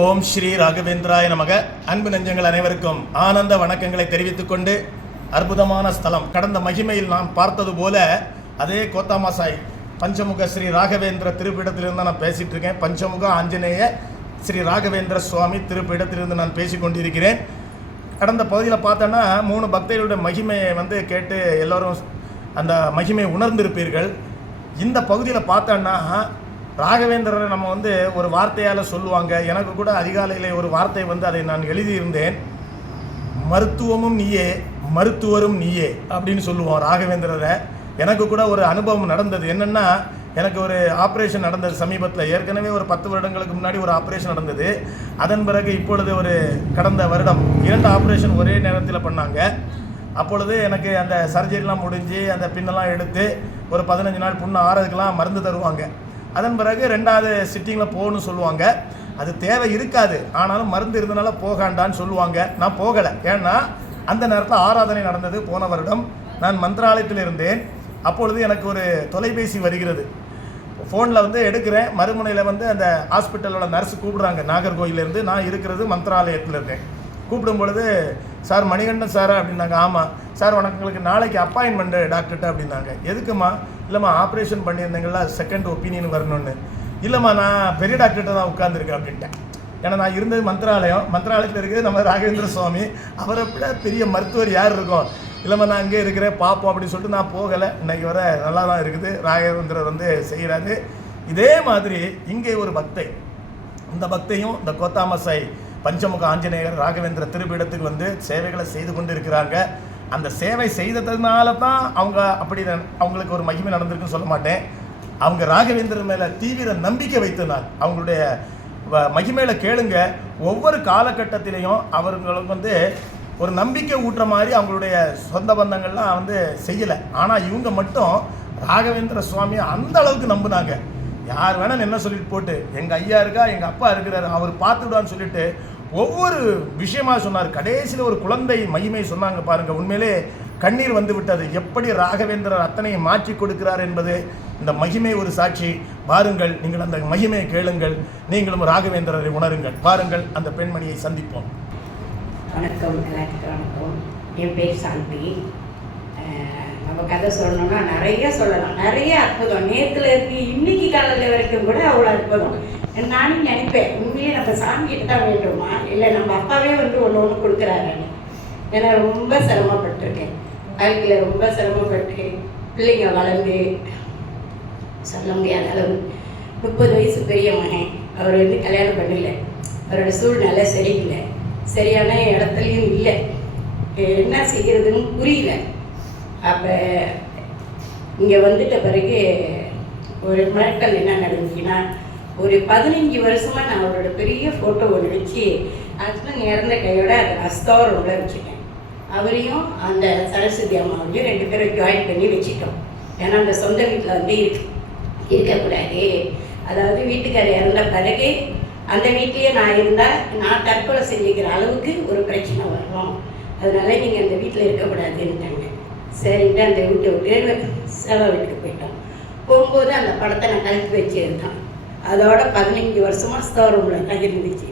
ஓம் ஸ்ரீ ராகவேந்திராய நமக. அன்பு நெஞ்சங்கள் அனைவருக்கும் ஆனந்த வணக்கங்களை தெரிவித்துக் கொண்டு அற்புதமான ஸ்தலம். கடந்த மகிமையில் நாம் பார்த்தது போல அதே கோத்தாமாசாய் பஞ்சமுக ஸ்ரீ ராகவேந்திர திருப்பிடத்திலிருந்து நான் பேசிட்டு இருக்கேன். பஞ்சமுக ஆஞ்சநேய ஸ்ரீ ராகவேந்திர சுவாமி திருப்பிடத்திலிருந்து நான் பேசிக்கொண்டிருக்கிறேன் கடந்த பகுதியில் பார்த்தோன்னா மூணு பக்தர்களுடைய மகிமையை வந்து கேட்டு எல்லோரும் அந்த மகிமையை உணர்ந்திருப்பீர்கள். இந்த பகுதியில் பார்த்தோன்னா ராகவேந்திரரை நம்ம வந்து ஒரு வார்த்தையால் சொல்லுவாங்க. எனக்கு கூட அதிகாலையில் ஒரு வார்த்தை வந்து அதை நான் எழுதியிருந்தேன். மருத்துவமும் நீயே மருத்துவரும் நீயே அப்படின்னு சொல்லுவோம் ராகவேந்திரரை. எனக்கு கூட ஒரு அனுபவம் நடந்தது. என்னென்னா எனக்கு ஒரு ஆப்ரேஷன் நடந்தது சமீபத்தில். ஏற்கனவே ஒரு பத்து வருடங்களுக்கு முன்னாடி ஒரு ஆப்ரேஷன் நடந்தது. அதன் பிறகு இப்பொழுது ஒரு கடந்த வருடம் இரண்டு ஆப்ரேஷன் ஒரே நேரத்தில் பண்ணாங்க. அப்பொழுது எனக்கு அந்த சர்ஜரிலாம் முடிஞ்சு அந்த பின்னெல்லாம் எடுத்து ஒரு பதினஞ்சு நாள் புண்ணு ஆறதுக்கெல்லாம் மருந்து தருவாங்க. அதன் பிறகு ரெண்டாவது சிட்டிங்கில் போகணும்னு சொல்லுவாங்க. அது தேவை இருக்காது. ஆனாலும் மருந்து இருந்தனால போகாண்டான்னு சொல்லுவாங்க. நான் போகலை. ஏன்னா அந்த நேரத்தில் ஆராதனை நடந்தது போன வருடம். நான் மந்திராலயத்தில் இருந்தேன். அப்பொழுது எனக்கு ஒரு தொலைபேசி வருகிறது. ஃபோனில் வந்து எடுக்கிறேன். மறுமுனையில் வந்து அந்த ஹாஸ்பிட்டலோட நர்ஸ் கூப்பிடுறாங்க. நாகர்கோயிலேருந்து நான் இருக்கிறது மந்திராலயத்தில் இருக்கேன் கூப்பிடும் பொழுது சார் மணிகண்டன் சாரா? அப்படின்னாங்க. ஆமாம் சார் உனக்கு நாளைக்கு அப்பாயின்மெண்ட்டு டாக்டர்கிட்ட அப்படின்னாங்க. எதுக்குமா இல்லைம்மா ஆப்ரேஷன் பண்ணியிருந்தீங்களா செகண்ட் ஒப்பீனியன் வரணும்னு. இல்லைம்மா நான் பெரிய டாக்டர்கிட்ட தான் உட்காந்துருக்கேன் அப்படின்ட்டேன். ஏன்னா நான் இருந்தது மந்திராலயம். மந்திராலயத்தில் இருக்குது நம்ம ராகவேந்திர சுவாமி. அவரை விட பெரிய மருத்துவர் யார் இருக்கும்? இல்லைம்மா நான் அங்கே இருக்கிறேன் பார்ப்போம் அப்படின்னு சொல்லிட்டு நான் போகலை. இன்னைக்கு வர நல்லா தான் இருக்குது. ராகவேந்திரர் வந்து செய்கிறாரு இதே மாதிரி இங்கே ஒரு பக்தை. இந்த பக்தையும் இந்த கோத்தாமசாய் பஞ்சமுக ஆஞ்சநேயர் ராகவேந்திர திருப்பீடத்துக்கு வந்து சேவைகளை செய்து கொண்டு இருக்கிறாங்க அந்த சேவை செய்ததுனால தான் அவங்க அப்படி அவங்களுக்கு ஒரு மகிமை நடந்திருக்குன்னு சொல்ல மாட்டேன். அவங்க ராகவேந்திரன் மேலே தீவிர நம்பிக்கை வைத்தனால் அவங்களுடைய வ- மகிமையில கேளுங்க. ஒவ்வொரு காலகட்டத்திலையும் அவர்களுக்கு வந்து ஒரு நம்பிக்கை ஊட்டுற மாதிரி அவங்களுடைய சொந்த பந்தங்கள்லாம் வந்து செய்யலை. ஆனால் இவங்க மட்டும் ராகவேந்திர சுவாமியை அந்த அளவுக்கு நம்பினாங்க. யார் வேணால் என்ன சொல்லிட்டு போட்டு எங்கள் ஐயா இருக்கா எங்கள் அப்பா இருக்கிறாரு அவர் பார்த்துவிடான்னு சொல்லிட்டு ஒவ்வொரு விஷயமா சொன்னார். கடைசியில் ஒரு குழந்தை மகிமை சொன்னாங்க பாருங்க. உண்மையிலே கண்ணீர் வந்து விட்டது. எப்படி ராகவேந்திரர் அத்தனையை மாற்றி கொடுக்கிறார் என்பது இந்த மகிமை ஒரு சாட்சி. பாருங்கள் நீங்கள் அந்த மகிமையை கேளுங்கள். நீங்களும் ராகவேந்திரரை உணருங்கள். பாருங்கள் அந்த பெண்மணியை சந்திப்போம். வணக்கம் எல்லாத்துக்கும் வணக்கம். என் பேர் சாந்தி. நம்ம கதை சொல்லணும்னா நிறைய சொல்லலாம். நிறைய அற்புதம். நேற்றுல இருக்கு இன்னைக்கு காலையில் வரைக்கும் கூட அவ்வளோ அற்புதம். நானும் நினைப்பேன் உண்மையே நம்ம சாமி கிட்ட தான் வேண்டுமா? இல்லை நம்ம அப்பாவே வந்து ஒன்று ஒன்று கொடுக்குறாரு. ஏன்னா ரொம்ப சிரமப்பட்டிருக்கேன். வாழ்க்கையில் ரொம்ப சிரமப்பட்டு பிள்ளைங்க வளர்ந்து சொல்ல முடியாத அளவு. முப்பது வயசு பெரிய மகன். அவர் வந்து கல்யாணம் பண்ணல. அவரோட சூழ்நிலை சரியில்லை. சரியான இடத்துலையும் இல்லை. என்ன செய்கிறதுன்னு புரியல. அப்போ இங்கே வந்துட்ட பிறகு ஒரு மிரட்டல் என்ன நடந்துச்சுன்னா ஒரு பதினஞ்சு வருஷமாக நான் அவரோட பெரிய ஃபோட்டோ ஒன்று வச்சு ஹஸ்பண்ட் இறந்த கையோட அதை அஸ்தோரம் வச்சுட்டேன். அவரையும் அந்த சரஸ்வதி அம்மாவையும் ரெண்டு பேரும் ஜாயின் பண்ணி வச்சுட்டோம். ஏன்னா அந்த சொந்த வீட்டில் வந்து இருக்கக்கூடாது. அதாவது வீட்டுக்காரர் இறந்த பிறகு அந்த வீட்லேயே நான் இருந்தால் நான் தற்கொலை செஞ்சுக்கிற அளவுக்கு ஒரு பிரச்சனை வரும். அதனால நீங்கள் அந்த வீட்டில் இருக்கக்கூடாதுன்ட்டாங்க. சரின்ட்டு அந்த வீட்டை விட்டு செலவு வீட்டுக்கு போயிட்டோம் போகும்போது அந்த படத்தை நான் கழித்து வச்சுருந்தேன். அதோட பதினஞ்சு வருஷமாக ஸ்டோர் ரூமில் தான் இருந்துச்சு.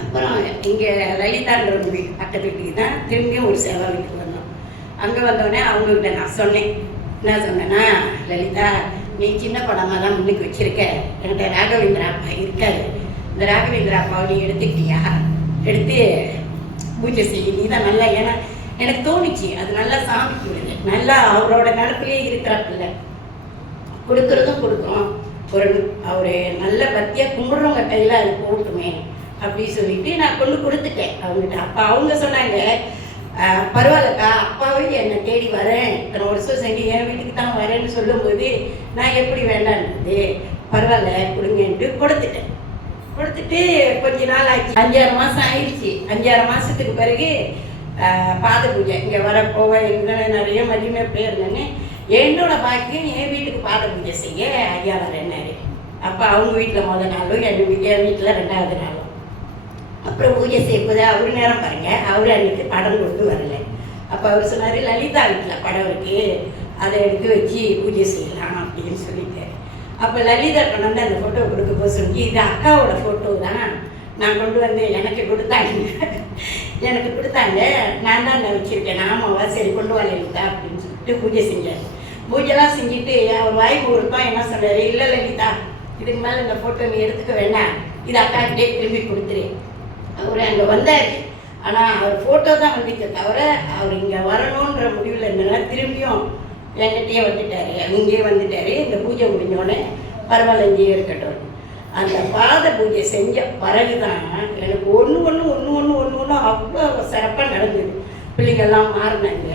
அப்புறம் இங்கே லலிதான்ற வீடு பக்கத்து வீட்டுக்கு தான் திரும்பியும் ஒரு செலவு வீட்டுக்கு வந்தோம். அங்கே வந்தோடனே அவங்கக்கிட்ட நான் சொன்னேன். என்ன சொன்னேன்னா லலிதா நீ சின்ன படமாக தான் முன்னுக்கு வச்சிருக்க. என்கிட்ட ராகவேந்திரா அப்பா இருக்காரு. இந்த ராகவேந்திரா அப்பாவை நீ எடுத்துக்கிட்டியா? எடுத்து பூஜை செய்ய. நீ தான் நல்லா ஏன்னா எனக்கு தோணுச்சு அது நல்லா சாமிக்கு நல்லா அவரோட நடப்பிலே இருக்கிறாப்புல பிள்ளை. கொடுக்கறதும் கொடுக்கும் ஒரு அவர் நல்ல பத்தியாக கும்பிட்றவங்க கையில் அது போட்டுமே அப்படின்னு சொல்லிட்டு நான் கொண்டு கொடுத்துட்டேன் அவங்ககிட்ட. அப்போ அவங்க சொன்னாங்க பரவாயில்லக்கா அப்பாவே என்னை தேடி வரேன். இத்தனை வருஷம் செஞ்சு என் வீட்டுக்கு தான் வரேன்னு சொல்லும்போது நான் எப்படி வேண்டான்றது பரவாயில்ல கொடுங்கன்ட்டு கொடுத்துட்டேன். கொடுத்துட்டு கொஞ்ச நாள் ஆச்சு. அஞ்சாறு மாதம் ஆயிடுச்சு. அஞ்சாறு மாதத்துக்கு பிறகு பாத பூஜை. இங்கே வர போக எங்களை நிறைய மதியமே போயிருந்தேன்னு என்னோட பாக்கியம் என் வீட்டுக்கு பாத பூஜை செய்ய ஐயா வரேன்னாரு அப்போ அவங்க வீட்டில் முத நாளும் என் என் வீட்டில் ரெண்டாவது நாளும் அப்புறம் பூஜை செய்யும்போது அவர் நேரம் பாருங்க. அவர் அன்னைக்கு படம் கொண்டு வரல. அப்போ அவர் சொன்னார் லலிதா வீட்டில் படம் இருக்கு. அதை எடுத்து வச்சு பூஜை செய்யலாம் அப்படின்னு சொல்லிட்டு. அப்போ லலிதா கொண்டாந்து அந்த ஃபோட்டோ கொடுக்க போக சொல்லி இது அக்காவோட ஃபோட்டோ தான் நான் கொண்டு வந்து எனக்கு கொடுத்தாங்க. எனக்கு கொடுத்தாங்க. நான் தான் நான் வச்சுருக்கேன் ஆமாவா சரி கொண்டு வர அப்படின்னு சொல்லிட்டு பூஜை செஞ்சார். பூஜைலாம் செஞ்சுட்டு அவர் வாய் கொடுத்தோம் என்ன சொல்கிறாரு இல்லை லலிதா இதுக்கு மேலே இந்த ஃபோட்டோ நீ எடுத்துக்க வேண்டாம். இது அக்காக்கிட்டே திரும்பி கொடுத்துரு. அவர் அங்கே வந்தார். ஆனால் அவர் ஃபோட்டோ தான் வந்துச்சு தவிர அவர் இங்கே வரணுன்ற முடிவில் இருந்தனால திரும்பியும் என்கிட்டயே வந்துட்டாரு. அங்கேயே வந்துட்டாரு. இந்த பூஜை முடிஞ்சோடனே பரவாயில்ல இங்கேயே இருக்கட்டும். அந்த பாத பூஜை செஞ்ச பிறகுதான் எனக்கு ஒன்று ஒன்று ஒன்று ஒன்று ஒன்று ஒன்று அவ்வளோ சிறப்பாக நடந்தது. பிள்ளைங்கள்லாம் மாறினாங்க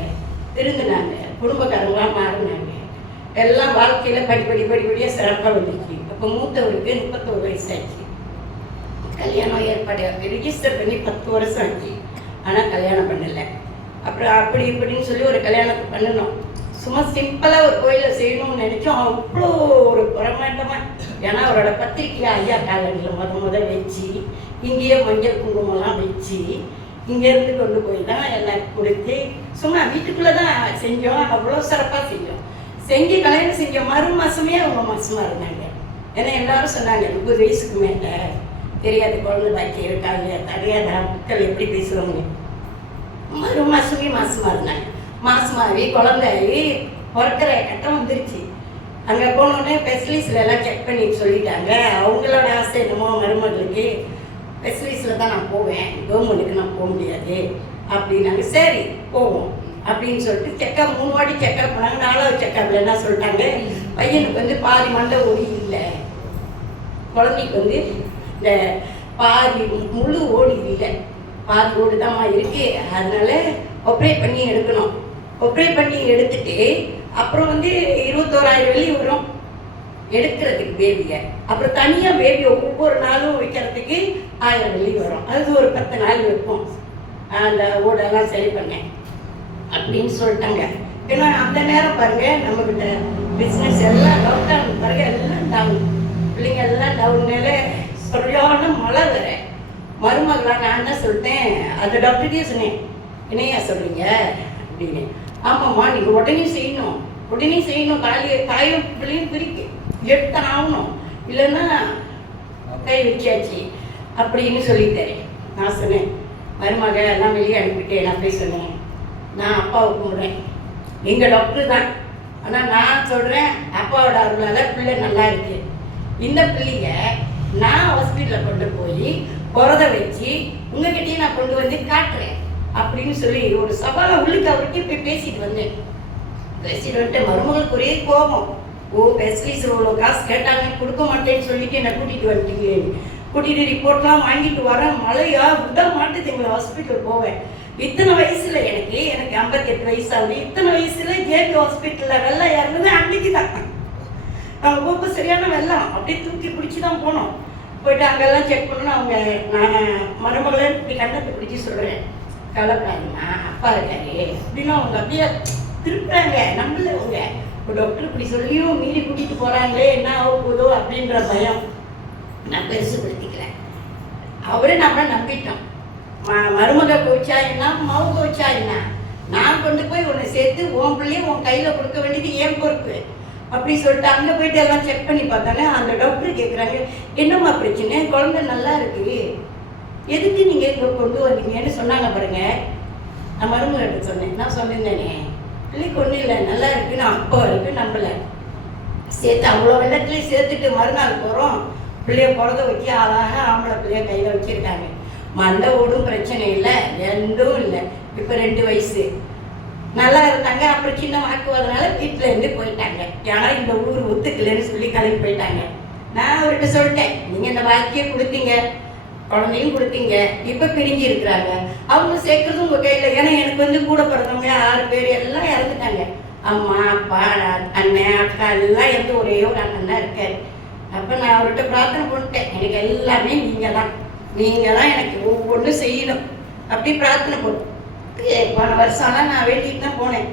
திருந்தினாங்க குடும்பக்காரங்களாம் மாறினாங்க. எல்லாம் வாழ்க்கையில் படிப்படி படிப்படியாக சிறப்பாக வந்துச்சு. அப்போ மூத்தவருக்கு முப்பத்தோரு வயசாச்சு. கல்யாணம் ஏற்பாடு ரிஜிஸ்டர் பண்ணி பத்து வருஷம் ஆச்சு. ஆனால் கல்யாணம் பண்ணலை. அப்புறம் அப்படி இப்படின்னு சொல்லி ஒரு கல்யாணத்தை பண்ணணும். சும்மா சிம்பிளாக ஒரு கோயிலில் செய்யணும்னு நினச்சோம். அவ்வளோ ஒரு பிரமாண்டமாக ஏன்னா அவரோட பத்திரிக்கை ஐயா காலடியில் முத முத வச்சு இங்கேயே மஞ்சள் குங்குமம்லாம் வச்சு இங்கேருந்து கொண்டு போய் தான் எல்லாம் கொடுத்து சும்மா வீட்டுக்குள்ளே தான் செஞ்சோம் அவ்வளோ சிறப்பாக செஞ்சோம். செஞ்சு கல்யாணம் செஞ்ச மறு மாதமே அவங்க மாசமாக இருந்தாங்க. ஏன்னா எல்லாரும் சொன்னாங்க முப்பது வயசுக்கு மேலே தெரியாது குழந்தை பாக்கி இருக்காங்க இல்லையா மக்கள் எப்படி பேசுவாங்க? மறு மாதமே மாதமாக இருந்தாங்க. மாதமாகவே குழந்தை பிறக்கிற கட்டம் வந்துருச்சு. அங்கே போனோடனே ஸ்பெஷலிஸ்டில் எல்லாம் செக் பண்ணி சொல்லிட்டாங்க. அவங்களோட ஆசை என்னமோ மருமகளுக்கு ஸ்பெஷலிஸ்டில் தான் நான் போவேன். கவர்மெண்ட்டுக்கு நான் போக முடியாது. அப்படின்னாங்க. சரி போவோம். அப்படின்னு சொல்லிட்டு செக்கப் மூணு வாட்டி செக்கப் பண்ணாங்க. நாலாவது செக்கப்ல என்ன சொல்லிட்டாங்க? பையனுக்கு வந்து பாதி மண்டை ஒடி இல்லை. குழந்தைக்கு வந்து இந்த பாதி முழு ஓடி இல்லை. பாதி ஓடு தான் இருக்கு. அதனால ஒப்ரேட் பண்ணி எடுக்கணும். ஒப்ரேட் பண்ணி எடுத்துட்டு அப்புறம் வந்து இருபத்தோராயிரம் வெள்ளி வரும் எடுக்கிறதுக்கு பேபியை அப்புறம் தனியாக பேபியை ஒவ்வொரு நாளும் வைக்கிறதுக்கு ஆயிரம் வெள்ளி வரும். அது ஒரு பத்து நாள் வைப்போம். அந்த ஓடெல்லாம் சரி பண்ணேன் அப்படின்னு சொல்லிட்டாங்க. ஏன்னா அந்த நேரம் பாருங்க நம்மக்கிட்ட பிஸ்னஸ் எல்லாம் டவுன் பாருங்க எல்லாம் டவுன் பிள்ளைங்க எல்லாம் டவுன்னால சரியான மழை வர மருமகளாக நான் என்ன சொல்லிட்டேன். அந்த டாக்டர்கிட்டயே சொன்னேன். என்னையா சொல்கிறீங்க அப்படின்னு. ஆமாம்மா நீங்கள் உடனே செய்யணும். உடனே செய்யணும். காலையை தாயும் பிள்ளையும் பிரிக்கு. எடுத்தான் ஆகணும். இல்லைன்னா கை வச்சாச்சு. அப்படின்னு சொல்லித்தரேன். நான் சொன்னேன் மருமக நான் வெளியே அனுப்பிட்டு நான் போய் சொன்னேன் நான் அப்பாவை கும்பிட்றேன். எங்கள் டாக்டர் தான். ஆனால் நான் சொல்கிறேன் அப்பாவோட அருளால் பிள்ளை நல்லா இருக்கு. இந்த பிள்ளைய நான் ஹாஸ்பிட்டலில் கொண்டு போய் பிறத வச்சு உங்ககிட்டயே நான் கொண்டு வந்து காட்டுறேன். அப்படின்னு சொல்லி ஒரு சவாலை உள்ளுக்கு அவருக்கே போய் பேசிட்டு வந்தேன். பேசிட்டு வந்துட்டு மருமகளுக்கு ஒரே கோபம். ஓ ஸ்பெஷலிஸ்ட் இவ்வளோ காசு கேட்டாங்க கொடுக்க மாட்டேன்னு சொல்லிட்டு என்னை கூட்டிகிட்டு வந்துட்டீங்க. கூட்டிகிட்டு ரிப்போர்ட்லாம் வாங்கிட்டு வரேன். மழையா? விட மாட்டேது எங்களை ஹாஸ்பிட்டல் போவேன். இத்தனை வயசுல எனக்கு எனக்கு ஐம்பத்தெட்டு வயசு ஆகுது இத்தனை வயசுல ஜேபி ஹாஸ்பிட்டலில் வெள்ளம் இறந்தது அன்னைக்கு தான். நாங்கள் போக சரியான வெள்ளம். அப்படியே தூக்கி பிடிச்சி தான் போனோம். போயிட்டு அங்கெல்லாம் செக் பண்ணணும். அவங்க நான் மருமகளை இப்படி கண்டத்தை பிடிச்சி சொல்கிறேன் கவலைப்படாதீங்கம்மா அப்பா இருக்காரு அப்படின்னு அவங்க அப்படியே திருப்புறாங்க. நம்மள அவங்க. இப்போ டாக்டர் இப்படி சொல்லியும் மீறி கூட்டிகிட்டு போகிறாங்களே என்ன ஆக போதோ அப்படின்ற பயம் நான் பெருசுபடுத்திக்கிறேன். அவரே நம்மளை நம்பிட்டோம் மருமக கோச்சா என்ன மவு கோச்சா என்ன? நான் கொண்டு போய் உன்னை சேர்த்து உன் பிள்ளையும் உன் கையில் கொடுக்க வேண்டியது ஏன் பொறுப்பு. அப்படி சொல்லிட்டு அங்கே போயிட்டு எல்லாம் செக் பண்ணி பார்த்தாலே அந்த டாக்டர் கேட்குறாங்க என்னம்மா பிரச்சனை? குழந்தை நல்லா இருக்கு. எதுக்கு நீங்கள் இங்கே கொண்டு வந்தீங்கன்னு சொன்னாங்க பாருங்க. நான் மருமகிட்ட சொன்னேன். நான் சொல்லியிருந்தேனே. பிள்ளைக்கு ஒன்றும் இல்லை நல்லா இருக்கு நான் அப்பா இருக்கு நம்பலை. சேர்த்து அவ்வளோ வெள்ளத்துலேயும் சேர்த்துட்டு மறுநாள் போகிறோம் பிள்ளைய பிறந்த வச்சு அழகாக ஆம்பளை பிள்ளைய கையில் வச்சுருக்காங்க. மண்டை ஓடும் பிரச்சனை இல்லை எந்தும் இல்லை. இப்போ ரெண்டு வயசு. நல்லா இருந்தாங்க அப்புறம் சின்ன வாக்குவதனால வீட்டில் இருந்து போயிட்டாங்க. ஏன்னா இந்த ஊர் ஒத்துக்கலைன்னு சொல்லி கிளம்பி போயிட்டாங்க. நான் அவர்கிட்ட சொல்லிட்டேன் நீங்கள் இந்த வாழ்க்கையை கொடுத்தீங்க. குழந்தையும் கொடுத்தீங்க. இப்போ பிரிஞ்சு இருக்கிறாங்க. அவங்க சேர்க்கறதும் உங்கள் கையில். ஏன்னா எனக்கு வந்து கூட பிறந்தவங்க ஆறு பேர் எல்லாம் இறந்துட்டாங்க. அம்மா அப்பா அண்ணன் அக்கா எல்லாம் எந்த ஒரே ஒரு அண்ணன் தான் இருக்காரு. அப்போ நான் அவர்கிட்ட பிரார்த்தனை பண்ணிட்டேன். எனக்கு எல்லாமே நீங்கள் தான் நீங்கள் தான் எனக்கு ஒவ்வொன்றும் செய்யணும். அப்படி பிரார்த்தனை பண்ணு போன வருஷம்லாம் நான் வேண்டிட்டு தான் போனேன்.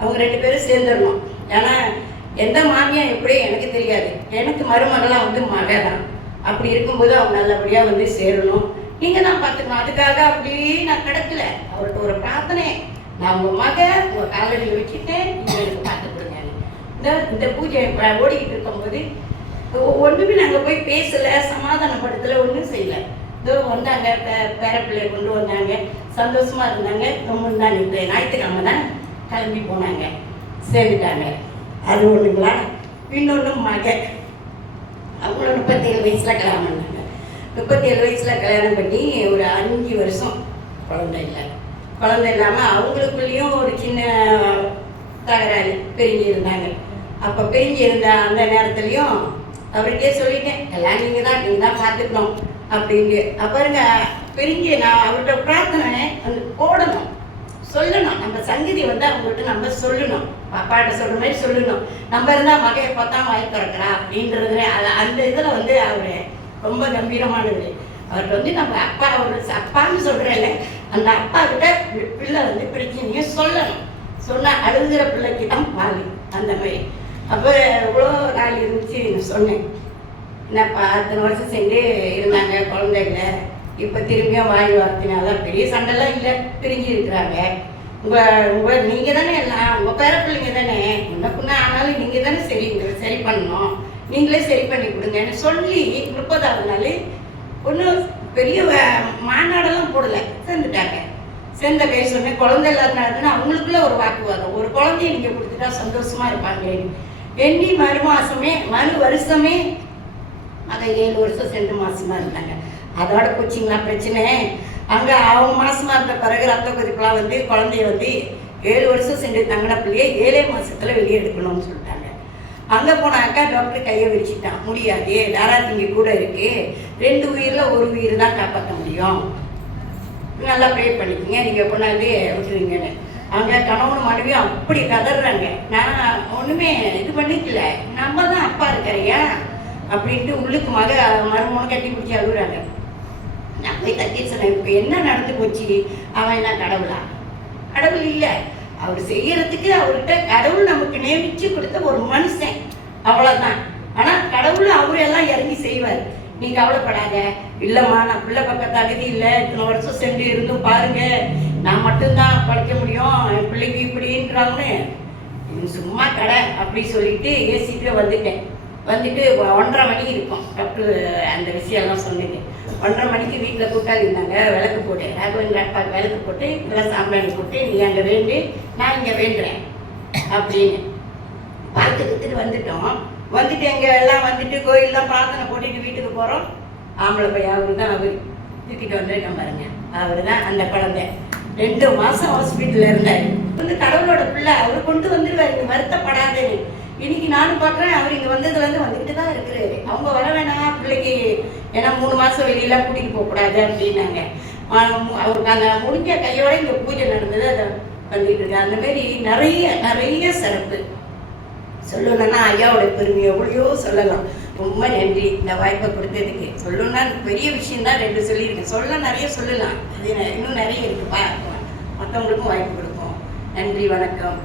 அவங்க ரெண்டு பேரும் சேர்ந்துடணும். ஏன்னா எந்த மாமியா எப்படியும் எனக்கு தெரியாது. எனக்கு மருமகளாக வந்து மக தான் அப்படி இருக்கும்போது அவங்க நல்லபடியாக வந்து சேரணும். நீங்கள் தான் பார்த்துக்கணும். அதுக்காக அப்படியே நான் கிடக்கல. அவர்கிட்ட ஒரு பிரார்த்தனை நான் உங்கள் மக உங்கள் காலடியில் வச்சுட்டேன் நீங்கள் எனக்கு பார்த்து கொடுங்க. இந்த இந்த பூஜை ஓடிக்கிட்டு இருக்கும்போது ஒன்றுமே நாங்கள் போய் பேசலை சமாதானப்படுத்தலை ஒன்றும் செய்யலை. இதோ வந்தாங்க பே- பேரப்பிள்ளைய கொண்டு வந்தாங்க. சந்தோஷமா இருந்தாங்க. முந்தா நேற்று ஞாயிற்றுக்கிழமை தான் கிளம்பி போனாங்க. சேர்ந்துட்டாங்க. அது ஒன்றுங்களா இன்னொன்று மகன் அவங்கள முப்பத்தேழு வயசில் கல்யாணம் பண்ணாங்க. முப்பத்தேழு வயசில் கல்யாணம் பண்ணி ஒரு அஞ்சு வருஷம் குழந்தை இல்லை. குழந்தை இல்லாமல் அவங்களுக்குள்ளேயும் ஒரு சின்ன தகராறு பெருங்கி இருந்தாங்க. அப்போ பெருங்கி இருந்த அந்த நேரத்துலையும் அவர்கிட்டே சொல்லிட்டேன் எல்லாம் நீங்கள் தான் நீங்கள் தான் பார்த்துக்கணும். அப்படின்ட்டு. அப்புறங்க பெருங்கி நான் அவர்கிட்ட பிரார்த்தனை வந்து போடணும். சொல்லணும். நம்ம சங்கதி வந்து அவங்கள்ட்ட நம்ம சொல்லணும். அப்பாட்ட சொல்ற மாதிரி சொல்லணும். நம்ம இருந்தா மகையை பார்த்தா வாய் திறக்கிறா அப்படின்றது அது அந்த இதில் வந்து அவரு ரொம்ப கம்பீரமானது அவர்கிட்ட வந்து நம்ம அப்பா ஒரு அப்பான்னு சொல்றேன்ல அந்த அப்பா கிட்ட பிள்ளை வந்து பிரச்சனையை சொல்லணும். சொன்னா அழுகிற பிள்ளைக்கு தான் பால். அந்த மாதிரி. அப்போ எவ்வளோ நாள் இருந்துச்சு? சொன்னேன். என்னப்பா அத்தனை வருஷம் சென்று இருந்தாங்க குழந்தை இப்போ திரும்பியும் வாய் வார்த்தைனால பெரிய சண்டைலாம் இல்லை பிரிஞ்சு இருக்கிறாங்க. உங்கள் உங்கள் நீங்கள் தானே எல்லாம் உங்கள் பேர பிள்ளைங்க தானே முன்னக்குன்னா ஆனாலும் நீங்கள் தானே சரி சரி பண்ணணும். நீங்களே சரி பண்ணி கொடுங்கன்னு சொல்லி முப்பதாவது நாள் ஒன்றும் பெரிய மாநாடெல்லாம் போடலை சேர்ந்துட்டாங்க. சேர்ந்த கை சொன்னேன் குழந்தை இல்லாத நடந்ததுன்னா அவங்களுக்குள்ள ஒரு வாக்குவாதம். ஒரு குழந்தைய நீங்கள் கொடுத்துட்டா சந்தோஷமாக இருப்பாங்க எண்ணி மறு மாதமே மறு வருஷமே அதை ஏழு வருஷம் சென்று மாசமா இருந்தாங்க. அதோட போச்சுங்களா பிரச்சனை. அங்கே அவங்க மாதமாக இருந்த பிறகு ரத்த கொதிப்பெலாம் வந்து குழந்தைய வந்து ஏழு வருஷம் சென்று தங்கின பிள்ளையை ஏழே மாதத்தில் வெளியே எடுக்கணும்னு சொல்லிட்டாங்க. அங்கே போனாக்கா டாக்டர் கையை விரிச்சிட்டான். முடியாது. தாராத்திங்க கூட இருக்குது ரெண்டு உயிரில் ஒரு உயிர் தான் காப்பாற்ற முடியும். நல்லா ப்ரே பண்ணிக்கோங்க. நீங்கள் கொண்டாந்து விட்டுருங்கன்னு. அங்கே கணவன் மனைவியும் அப்படி கதறாங்க நான் ஒன்றுமே இது பண்ணிக்கல. நம்ம தான் அப்பா இருக்கிறையா? அப்படின்ட்டு உள்ளுக்கு மக மருமகனை கட்டி பிடிச்சி அழுகுறாங்க. நான் போய் தட்டி சொன்னேன் இப்போ என்ன நடந்து போச்சு? அவன் என்ன கடவுளா? கடவுள் இல்லை. அவர் செய்யறதுக்கு அவர்கிட்ட கடவுள் நமக்கு நியமிச்சு கொடுத்த ஒரு மனுஷன். அவ்வளோதான் ஆனால் கடவுள் அவரெல்லாம் இறங்கி செய்வார். நீ கவலைப்படாத. இல்லைம்மா நான் பிள்ளை பக்க தகுதி இல்லை. இத்தனை வருஷம் சென்று இருந்தும் பாருங்க. நான் மட்டும்தான் படைக்க முடியும். என் பிள்ளைக்கு இப்படின்றாங்கன்னு. சும்மா கடை அப்படி சொல்லிட்டு ஏசிட்டு வந்துட்டேன். வந்துட்டு ஒன்றரை மணி இருக்கும். டாக்டர் அந்த விஷயம்லாம் சொன்னீங்க ஒன்றரை மணிக்கு வீட்டில் கூட்டாளி இருந்தாங்க விளக்கு போட்டு ராகவேந்திர அப்பாவுக்கு விளக்கு போட்டு எல்லாம் சாம்பிராணி போட்டு நீ அங்கே வேண்டு நான் இங்கே வேண்டுறேன் அப்படின்னு. பார்த்து வித்துட்டு வந்துட்டோம். வந்துட்டு எங்கே எல்லாம் வந்துட்டு கோயிலெலாம் பிரார்த்தனை போட்டுட்டு வீட்டுக்கு போகிறோம் ஆம்பளை பையன் அவரு தான் அவர். தூக்கிட்டு வந்திருக்கேன் பாருங்க. அவர் தான் அந்த குழந்தை. ரெண்டு மாதம் ஹாஸ்பிட்டலில் இருந்தார். வந்து கடவுளோட பிள்ளை. அவர் கொண்டு வந்துடுவார் இங்கே வருத்தப்படாதே. இன்னைக்கு நானும் பார்க்குறேன். அவர் இங்கே வந்ததுலேருந்து வந்துக்கிட்டு தான் இருக்கிறாரு. அவங்க வர வேணாம். ஏன்னா மூணு மாதம் வெளியெல்லாம் கூட்டிகிட்டு போகக்கூடாது அப்படின்னாங்க. அவருக்கு அந்த முடிஞ்ச கையோட இங்கே பூஜை நடந்தது அதை பண்ணிட்டு இருக்கு அந்த மாதிரி நிறைய நிறைய சிறப்பு. சொல்லணும்னா ஐயாவோட பெருமை எவ்வளையோ சொல்லலாம். ரொம்ப நன்றி இந்த வாய்ப்பை கொடுத்ததுக்கு. சொல்லணும்னா பெரிய விஷயம் தான் ரெண்டு சொல்லியிருக்கேன். சொல்ல நிறைய சொல்லலாம். அது இன்னும் நிறைய இருக்குப்பா. மற்றவங்களுக்கும் வாய்ப்பு கொடுப்போம். நன்றி வணக்கம்.